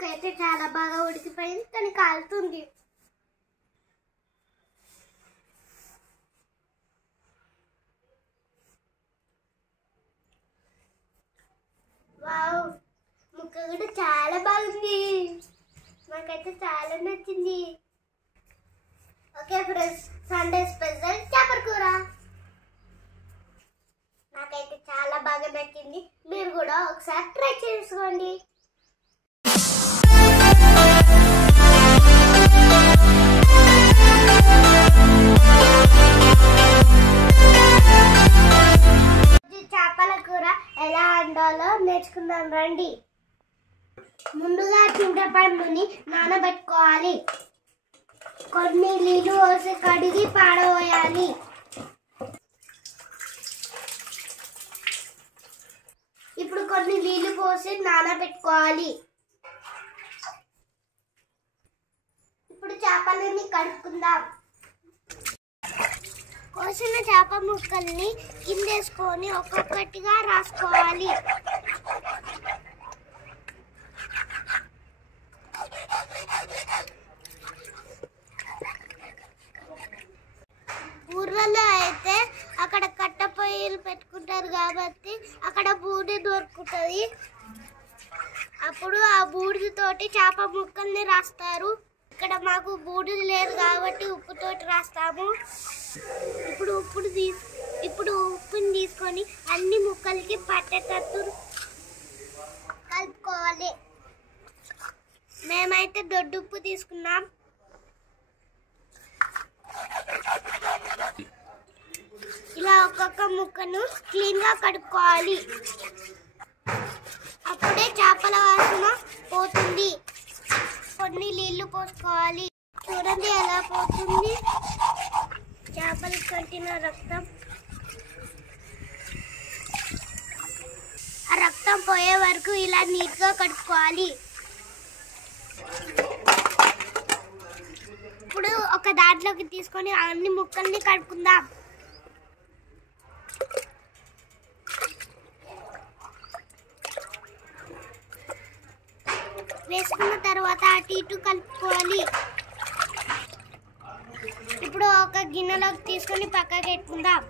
ముక్క అయితే చాలా బాగా ఉడికిపోయింది, కానీ కాలుతుంది. వావ్, ముక్క కూడా చాలా బాగుంది. నాకైతే చాలా నచ్చింది. ఓకే ఫ్రెండ్స్, సండే స్పెషల్ చేపల కూర నాకైతే చాలా బాగా నచ్చింది. మీరు కూడా ఒకసారి ట్రై చేసుకోండి. చేపల కూర ఎలా వండాలో నేర్చుకుందాం రండి. ముందుగా చింతపండుని నానబెట్టుకోవాలి. కొన్ని నీళ్లు పోసి కడిగి పాడవేయాలి. ఇప్పుడు కొన్ని నీళ్లు పోసి నానబెట్టుకోవాలి. ఇప్పుడు చేపలని కడుక్కుందాం. కోసిన చేప ముక్కల్ని కిందేసుకొని ఒక్కొక్కటిగా రాసుకోవాలి. ఊర్లలో అయితే అక్కడ కట్ట పొయ్యిలు పెట్టుకుంటారు కాబట్టి అక్కడ బూడి దొరుకుతుంది. అప్పుడు ఆ బూడిదతోటి చేప ముక్కల్ని రాస్తారు. ఇక్కడ మాకు బూడిది లేదు కాబట్టి ఉప్పుతోటి రాస్తాము. ఇప్పుడు ఉప్పుని తీసుకొని అన్ని ముక్కలకి పట్టేటట్టు కలుపుకోవాలి. మేమైతే దొడ్డు ఉప్పు తీసుకున్నాం. ఇలా ఒక్కొక్క ముక్కను క్లీన్గా కడుక్కోవాలి. అప్పుడే చేపల వాసన పోతుంది. కొన్ని నీళ్లు పోసుకోవాలి. చూడండి ఎలా పోతుంది చేపలు కట్టిన రక్తం. ఆ రక్తం పోయే వరకు ఇలా నీట్గా కడుక్కోవాలి. ఇప్పుడు ఒక దాంట్లోకి తీసుకొని అన్ని ముక్కల్ని కడుక్కుందాం. వేసుకున్న తర్వాత అటు ఇటు కలుపుకోవాలి. ఇప్పుడు ఒక గిన్నెలోకి తీసుకొని పక్కకి పెట్టుకుందాం.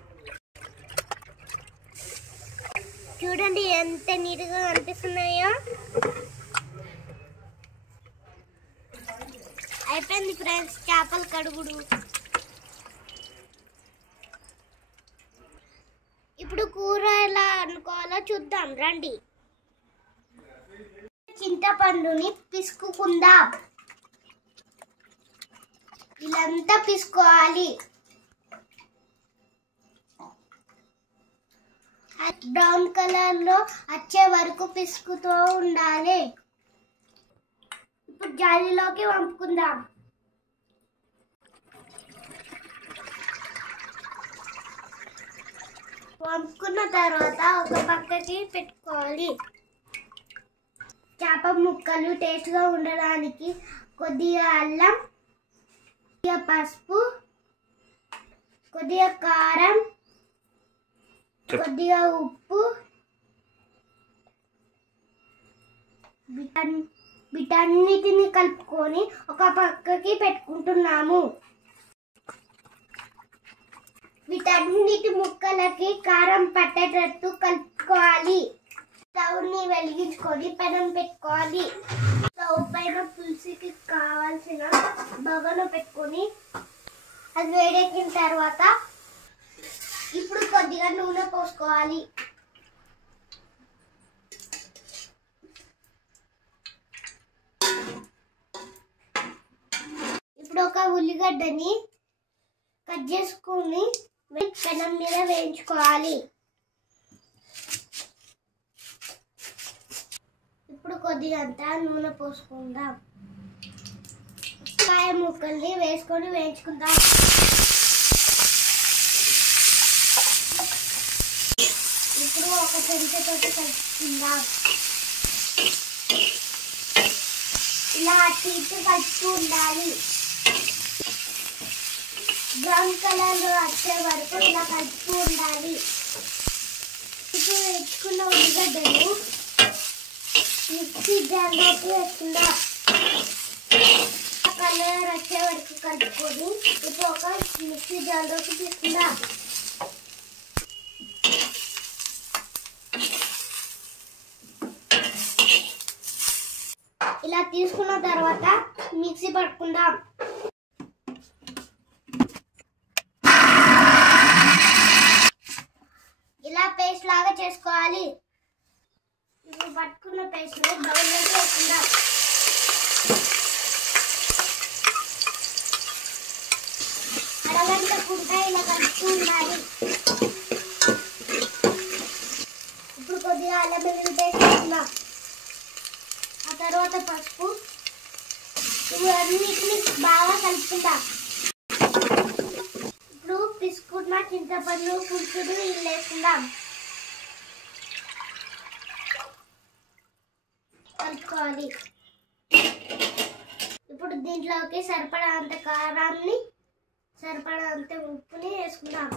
చూడండి ఎంత నీట్గా కనిపిస్తున్నాయో. అయిపోయింది ఫ్రెండ్స్ చేపల కడుగుడు. ఇప్పుడు కూర ఎలా అనుకోవాలో చూద్దాం రండి. చింతపండుని పిసుకుందాం. ఇలాంతా పిసుకోవాలి. బ్రౌన్ కలర్ లో వచ్చే వరకు పిసుకుతూ ఉండాలి. ఇప్పుడు జాలీలోకి వంపుకుందాం. వంపుకున్న తర్వాత ఒక పక్కకి పెట్టుకోవాలి. చేప ముక్కలు టేస్ట్గా ఉండడానికి కొద్దిగా అల్లం, కొద్దిగా పసుపు, కొద్దిగా కారం, కొద్దిగా ఉప్పు, వీటన్నిటిని కలుపుకొని ఒక పక్కకి పెట్టుకుంటున్నాము. వీటన్నిటి ముక్కలకి కారం పట్టేటట్టు కలుపుకోవాలి. స్టవ్ని వెలిగించుకొని పెనం పెట్టుకోవాలి. స్టవ్ పైన పులుసుకి కావాల్సిన బగను పెట్టుకొని అది వేడెక్కిన తర్వాత ఇప్పుడు కొద్దిగా నూనె పోసుకోవాలి. ఇప్పుడు ఒక ఉల్లిగడ్డని కట్ చేసుకొని పెనం మీద వేయించుకోవాలి. ఇప్పుడు కొద్దిగా అంతా నూనె పోసుకుందాం. కాయ ముక్కల్ని వేసుకొని వేయించుకుందాం. ఇప్పుడు ఒక చెంచాతోటి కలుపుకుందాం. ఇలా అటు కలుపుతూ ఉండాలి. బ్రౌన్ కలర్ వచ్చే వరకు ఇలా కలుపుతూ ఉండాలి. ఇప్పుడు వేసుకున్న ఉల్లిగడ్డలు మిక్సీ జార్లోకి వేసుకుందాం. కలర్ వచ్చే వరకు కలుపుకొని ఇప్పుడు ఒక మిక్సీ జార్లోకి తీసుకుందాం. ఇలా తీసుకున్న తర్వాత మిక్సీ పట్టుకుందాం. ఇలా పేస్ట్ లాగా చేసుకోవాలి. ఇప్పుడు పట్టుకున్న పేస్ట్ బౌల్లోకి వేసుకుందాం. అరగంట కుంటా ఇలా కలుపుతూ ఉండాలి. ఇప్పుడు కొద్దిగా అల్లం వెల్లుల్లి పేస్ట్ వేసుకుందాం. ఆ తర్వాత పసుపు. ఇప్పుడు అన్నిటిని బాగా కలుపుకుందాం. ఇప్పుడు పిసుకున్న చింతపండు పులుసును ఇలా వేసుకుందాం. కలుపుకోవాలి. ఇప్పుడు దీంట్లోకి సరిపడంత కారాన్ని సరిపడంత ఉప్పుని వేసుకుందాం.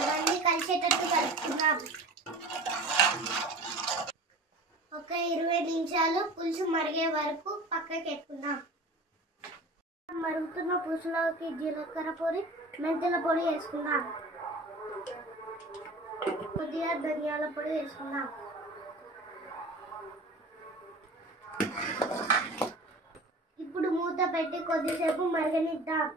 అవన్నీ కలిసేటట్టు కలుపుకుందాం. ఒక 20 నిమిషాలు పులుసు మరిగే వరకు పక్కకి పెట్టుకుందాం. మరుగుతున్న పులుసులోకి జీలకర్ర పొడి, మెంతుల పొడి వేసుకుందాం. కొద్దిగా ధనియాల పొడి వేసుకుందాం. ఇప్పుడు మూత పెట్టి కొద్దిసేపు మరగనిద్దాం.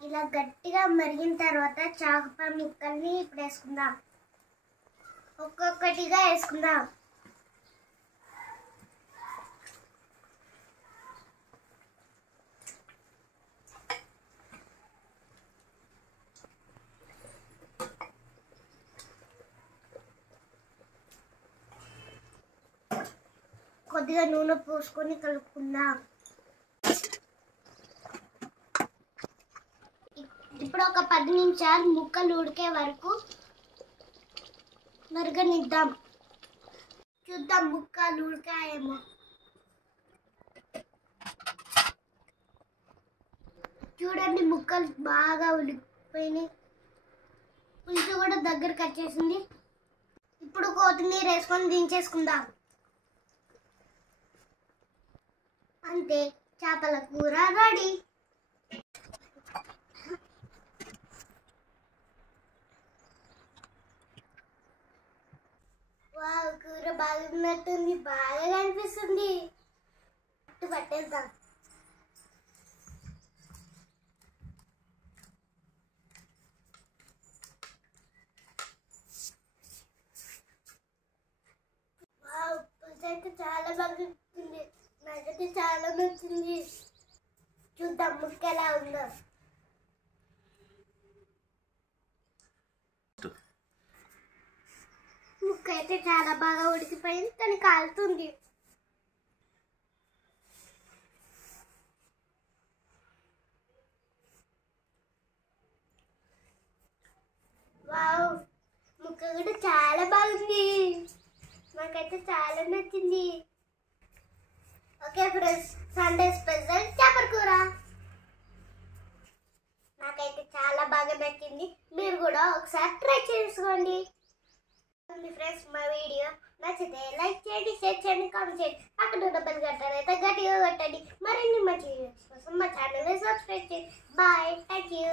ఇలా గట్టిగా మరిగిన తర్వాత చేప ముక్కల్ని ఇప్పుడు వేసుకుందాం. ఒక్కొక్కటిగా వేసుకుందాం. కొద్దిగా నూనె పోసుకొని కలుపుకుందాం. ఇప్పుడు ఒక 10 నిమిషాలు ముక్కలు ఉడికే వరకు మరగనిద్దాం. చూద్దాం ముక్కలు ఉడికాయేమో. చూడండి ముక్కలు బాగా ఉడికిపోయినాయి. పులుసు కూడా దగ్గరకు వచ్చేసింది. ఇప్పుడు కొత్తిమీర వేసుకొని దించేసుకుందాం. అంతే, చేపల కూర రెడీ. వావ్, కూర బాగున్నట్టుంది. బాగా కనిపిస్తుంది. పట్టేద్దాం. వావ్, పులుసు అయితే చాలా బాగుంటుంది. నాకైతే చాలా నచ్చింది. చూద్దాం ముక్క ఎలా ఉందో. ముక్క అయితే చాలా బాగా ఉడికిపోయింది, కానీ కాలుతుంది. వావ్, ముక్క కూడా చాలా బాగుంది. నాకైతే చాలా నచ్చింది. ఓకే ఫ్రెండ్స్, సండే స్పెషల్ చేపల కూర నాకైతే చాలా బాగా నచ్చింది. మీరు కూడా ఒకసారి ట్రై చేసుకోండి. ఫ్రెండ్స్, మా వీడియో నచ్చితే లైక్ చేయండి, షేర్ చేయండి, కామెంట్ చేయండి. పక్కన ఉన్న బెల్ గంటను అయితే గట్టిగా కొట్టండి. మరిన్ని మంచి వీడియోస్ కోసం మా ఛానల్ని సబ్స్క్రైబ్ చేయండి. Bye, thank you.